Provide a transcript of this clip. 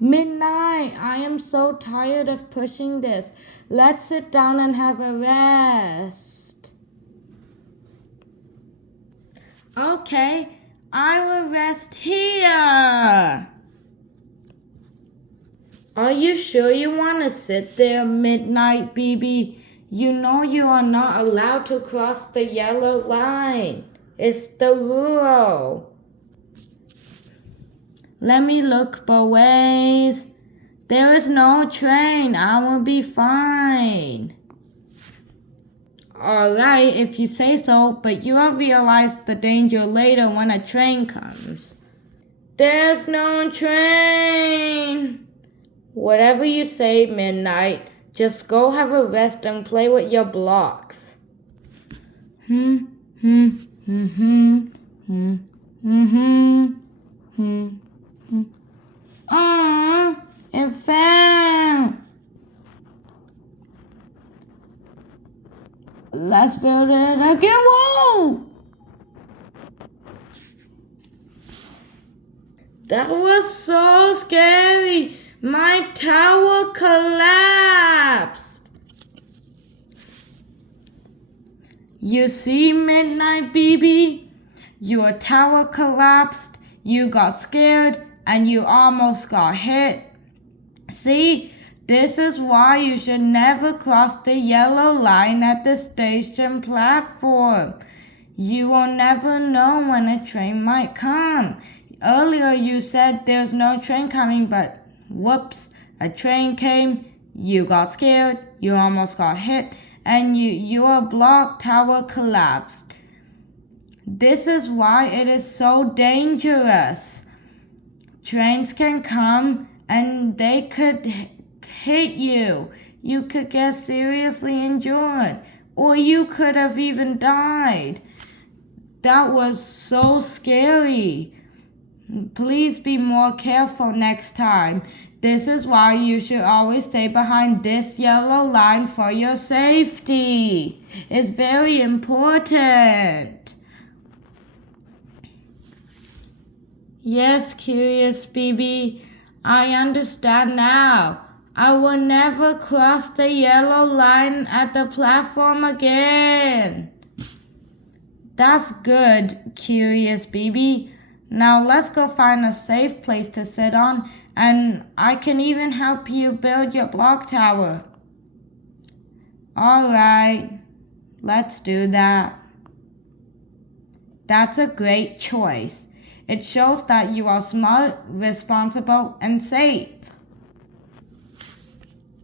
Midnight, I am so tired of pushing this. Let's sit down and have a rest. Okay, I will rest here. Are you sure you want to sit there, Midnight BB? You know you are not allowed to cross the yellow line. It's the rule. Let me look both ways. There is no train. I will be fine. Alright, if you say so, but you'll realize the danger later when a train comes. There's no train. Whatever you say, Midnight, just go have a rest and play with your blocks. It fell. Let's build it again. Whoa! That was so scary. My tower collapsed. You see, Midnight BB? Your tower collapsed, you got scared, and you almost got hit. See, this is why you should never cross the yellow line at the station platform. You will never know when a train might come. Earlier you said there's no train coming, but whoops, a train came, you got scared, you almost got hit, and your block tower collapsed. This is why it is so dangerous. Trains can come and they could hit you. You could get seriously injured, or you could have even died. That was so scary. Please be more careful next time. This is why you should always stay behind this yellow line for your safety. It's very important. Yes, Curious BB, I understand now. I will never cross the yellow line at the platform again. That's good, Curious BB. Now let's go find a safe place to sit on, and I can even help you build your block tower. Alright, let's do that. That's a great choice. It shows that you are smart, responsible, and safe.